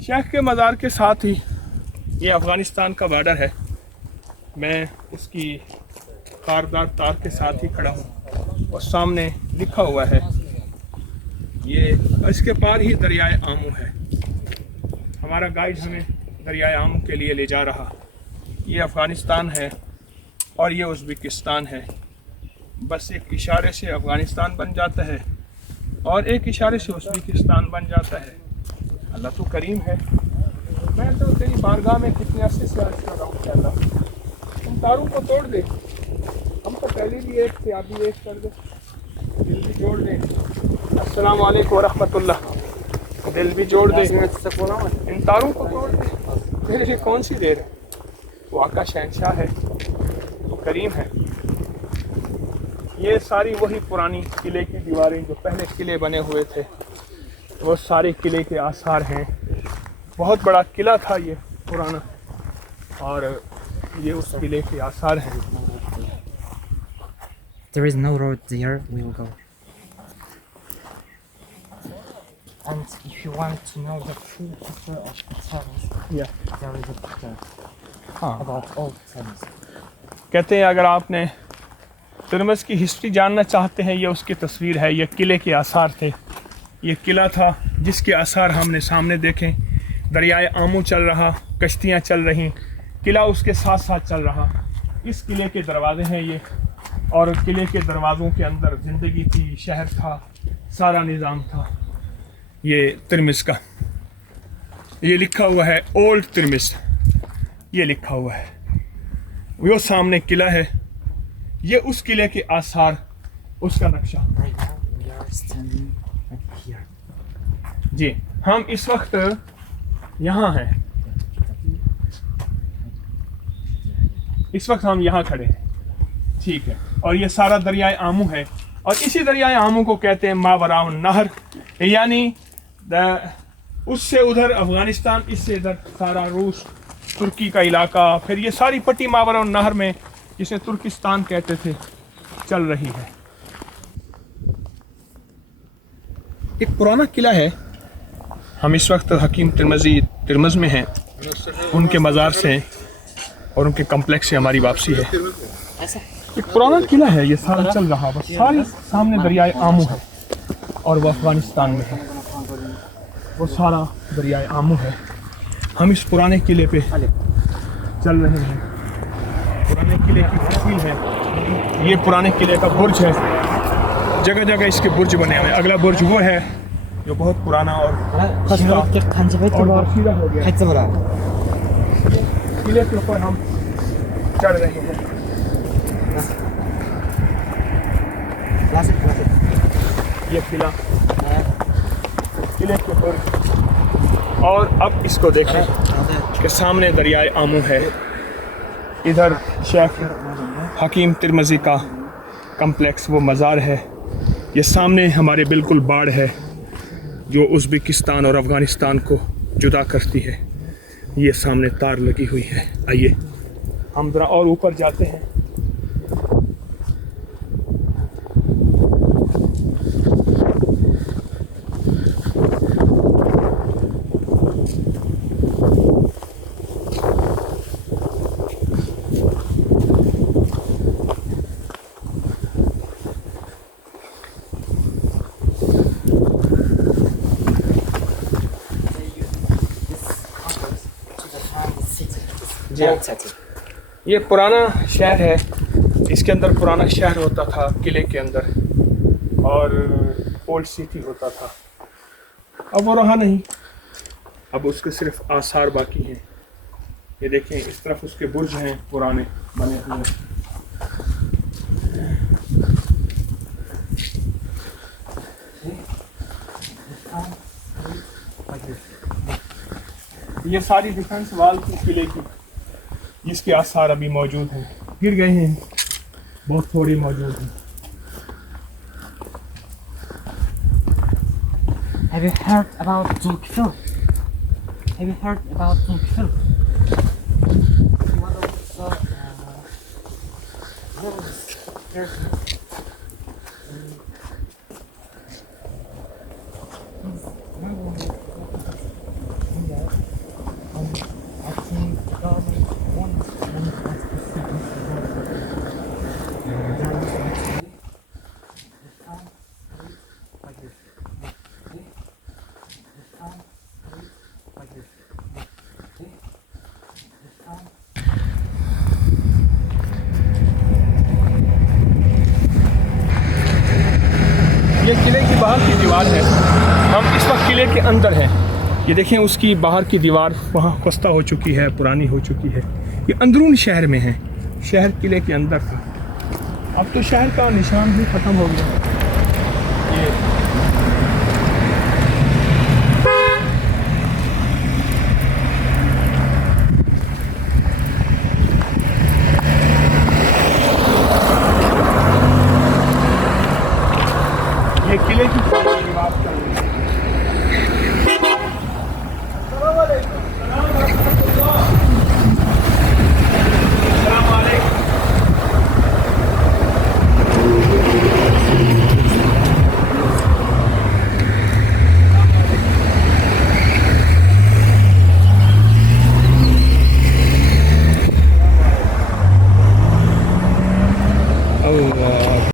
शेख के मज़ार के साथ ही ये अफ़गानिस्तान का बॉर्डर है। मैं उसकी खारदार तार के साथ ही खड़ा हूँ और सामने लिखा हुआ है, ये इसके पार ही दरियाए आमू है। हमारा गाइड हमें दरियाए आमू के लिए ले जा रहा। ये अफ़गानिस्तान है और ये उज़्बेकिस्तान है। बस एक इशारे से अफ़गानिस्तान बन जाता है और एक इशारे से उज़्बेकिस्तान बन जाता है। अल्लाह तो करीम है। मैं तो तेरी बारगाह में कितने अरसे से अर्ज़ कर रहा हूँ कि अल्लाह तुम तारों को तोड़ दे। हम तो पहले भी एक थे, आप भी एक कर दे, दिल भी जोड़ दे। अस्सलाम वालेकुम व रहमतुल्लाह। दिल भी जोड़ दे, इन तारों को तोड़ दे। मेरे लिए कौन सी देर है? वो आका शहंशाह है, तो करीम है। ये सारी वही पुरानी किले की दीवारें जो पहले किले बने हुए थे, वो सारे किले के आसार हैं। बहुत बड़ा किला था ये पुराना, और ये उस किले के आसार हैं। There is no road there, we will go. And if you want to know the full history of the towns, Yeah. there is a picture हाँ, about all towns. कहते हैं अगर आपने तिरमिज़ की हिस्ट्री जानना चाहते हैं, ये उसकी तस्वीर है। ये किले के आसार थे। ये किला था जिसके आसार हमने सामने देखे। दरियाए आमू चल रहा, कश्तियाँ चल रही, किला उसके साथ साथ चल रहा। इस किले के दरवाजे हैं ये, और किले के दरवाज़ों के अंदर ज़िंदगी थी, शहर था, सारा निज़ाम था। ये तिरमिज़ का ये लिखा हुआ है, ओल्ड तिरमिज़ ये लिखा हुआ है। वो सामने किला है, ये उस किले के आसार, उसका नक्शा। Right now, we are standing right here. जी, हम इस वक्त यहाँ हैं। इस वक्त हम यहाँ खड़े हैं, ठीक है। और ये सारा दरियाए आमू है, और इसी दरियाए आमू को कहते हैं मावराउन नहर, यानी उससे उधर अफ़गानिस्तान, इससे इधर सारा रूस, तुर्की का इलाका, फिर ये सारी पट्टी मावराउन नहर में, जिसे तुर्किस्तान कहते थे, चल रही है। एक पुराना किला है। हम इस वक्त हकीम तिरमिज़ में हैं, उनके मज़ार से और उनके कम्प्लेक्स से हमारी वापसी है। एक पुराना किला है, ये सारा चल रहा, बस सारी सामने दरियाए आमू है और वो अफ़गानिस्तान में है। वो सारा दरियाए आमू है। हम इस पुराने किले पे चल रहे हैं। पुराने किले की तस्वीर है। ये पुराने किले का बुर्ज है। जगह जगह इसके बुर्ज बने हुए हैं। अगला बुर्ज वो है जो बहुत पुराना और बर्फीला हो गया। किले के ऊपर हम चढ़ रहे हैं। ये किला, किले के ऊपर, और अब इसको देखें कि सामने दरियाए आमू है। इधर शेख हकीम तिरमिज़ी का कम्प्लेक्स, वो मज़ार है। ये सामने हमारे बिल्कुल बाड़ है जो उज़्बेकिस्तान और अफ़गानिस्तान को जुदा करती है। ये सामने तार लगी हुई है। आइए हम ज़रा और ऊपर जाते हैं। ये पुराना शहर है। इसके अंदर पुराना शहर होता था, किले के अंदर, और ओल्ड सिटी होता था। अब वो रहा नहीं, अब उसके सिर्फ आसार बाकी हैं। ये देखें, इस तरफ उसके बुर्ज हैं पुराने बने हुए। ये सारी डिफेंस वाल की किले की, इसके आसार अभी मौजूद हैं। गिर गए हैं, बहुत थोड़ी मौजूद हैं। Have you heard about Zulkifil? Have you heard about Zulkifil? One of the person बाहर की दीवार है। हम इस वक्त किले के अंदर हैं। ये देखें, उसकी बाहर की दीवार वहाँ खस्ता हो चुकी है, पुरानी हो चुकी है। ये अंदरून शहर में है, शहर किले के अंदर था। अब तो शहर का निशान भी ख़त्म हो गया। ये किले की